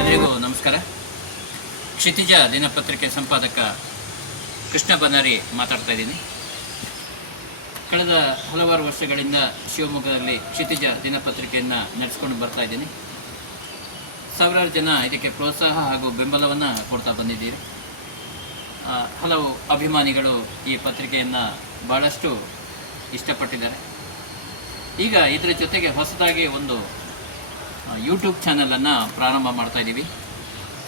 ಎಲ್ಲರಿಗೂ ನಮಸ್ಕಾರ. ಕ್ಷಿತಿಜ ದಿನಪತ್ರಿಕೆ ಸಂಪಾದಕ ಕೃಷ್ಣ ಬನ್ನಾರಿ ಮಾತಾಡ್ತಾ ಇದ್ದೀನಿ. ಕಳೆದ ಹಲವಾರು ವರ್ಷಗಳಿಂದ ಶಿವಮೊಗ್ಗದಲ್ಲಿ ಕ್ಷಿತಿಜ ದಿನಪತ್ರಿಕೆಯನ್ನು ನಡೆಸ್ಕೊಂಡು ಬರ್ತಾ ಇದ್ದೀನಿ. ಸಾವಿರಾರು ಜನ ಇದಕ್ಕೆ ಪ್ರೋತ್ಸಾಹ ಹಾಗೂ ಬೆಂಬಲವನ್ನು ಕೊಡ್ತಾ ಬಂದಿದ್ದೀರಿ. ಹಲವು ಅಭಿಮಾನಿಗಳು ಈ ಪತ್ರಿಕೆಯನ್ನು ಭಾಳಷ್ಟು ಇಷ್ಟಪಟ್ಟಿದ್ದಾರೆ. ಈಗ ಇದರ ಜೊತೆಗೆ ಹೊಸದಾಗಿ ಒಂದು ಯೂಟ್ಯೂಬ್ ಚಾನಲನ್ನು ಪ್ರಾರಂಭ ಮಾಡ್ತಾ ಇದ್ದೀವಿ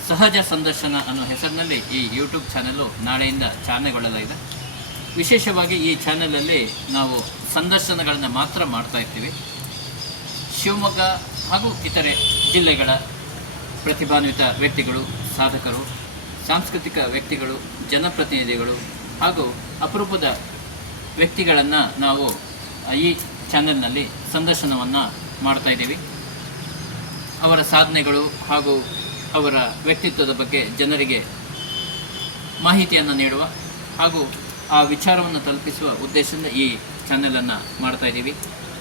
ಸಹಜ ಸಂದರ್ಶನ ಅನ್ನೋ ಹೆಸರಿನಲ್ಲಿ ಈ ಯೂಟ್ಯೂಬ್ ಚಾನಲು ನಾಳೆಯಿಂದ ಚಾಲನೆಗೊಳ್ಳಲಾಗಿದೆ ವಿಶೇಷವಾಗಿ ಈ ಚಾನಲಲ್ಲಿ ನಾವು ಸಂದರ್ಶನಗಳನ್ನು ಮಾತ್ರ ಮಾಡ್ತಾ ಇರ್ತೀವಿ. ಶಿವಮೊಗ್ಗ ಹಾಗೂ ಇತರೆ ಜಿಲ್ಲೆಗಳ ಪ್ರತಿಭಾನ್ವಿತ ವ್ಯಕ್ತಿಗಳು, ಸಾಧಕರು ಸಾಂಸ್ಕೃತಿಕ ವ್ಯಕ್ತಿಗಳು, ಜನಪ್ರತಿನಿಧಿಗಳು ಹಾಗೂ ಅಪರೂಪದ ವ್ಯಕ್ತಿಗಳನ್ನು ನಾವು ಈ ಚಾನೆಲ್ನಲ್ಲಿ ಸಂದರ್ಶನವನ್ನು ಮಾಡ್ತಾ ಇದ್ದೀವಿ. ಅವರ ಸಾಧನೆಗಳು ಹಾಗೂ ಅವರ ವ್ಯಕ್ತಿತ್ವದ ಬಗ್ಗೆ ಜನರಿಗೆ ಮಾಹಿತಿಯನ್ನು ನೀಡುವ ಹಾಗೂ ಆ ವಿಚಾರವನ್ನು ತಲುಪಿಸುವ ಉದ್ದೇಶದಿಂದ ಈ ಚಾನೆಲನ್ನು ಮಾಡ್ತಾ ಇದ್ದೀವಿ.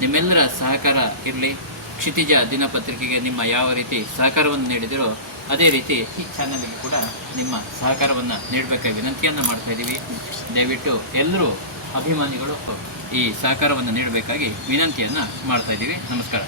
ನಿಮ್ಮೆಲ್ಲರ ಸಹಕಾರ ಇರಲಿ. ಕ್ಷಿತಿಜ ದಿನಪತ್ರಿಕೆಗೆ ನಿಮ್ಮ ಯಾವ ರೀತಿ ಸಹಕಾರವನ್ನು ನೀಡಿದಿರೋ ಅದೇ ರೀತಿ ಈ ಚಾನಲ್ಗೆ ಕೂಡ ನಿಮ್ಮ ಸಹಕಾರವನ್ನು ನೀಡಬೇಕಾಗಿ ವಿನಂತಿಯನ್ನು ಮಾಡ್ತಾ ಇದ್ದೀವಿ. ದಯವಿಟ್ಟು ಎಲ್ಲರೂ ಅಭಿಮಾನಿಗಳು ಈ ಸಹಕಾರವನ್ನು ನೀಡಬೇಕಾಗಿ ವಿನಂತಿಯನ್ನು ಮಾಡ್ತಾ ಇದ್ದೀವಿ. ನಮಸ್ಕಾರ.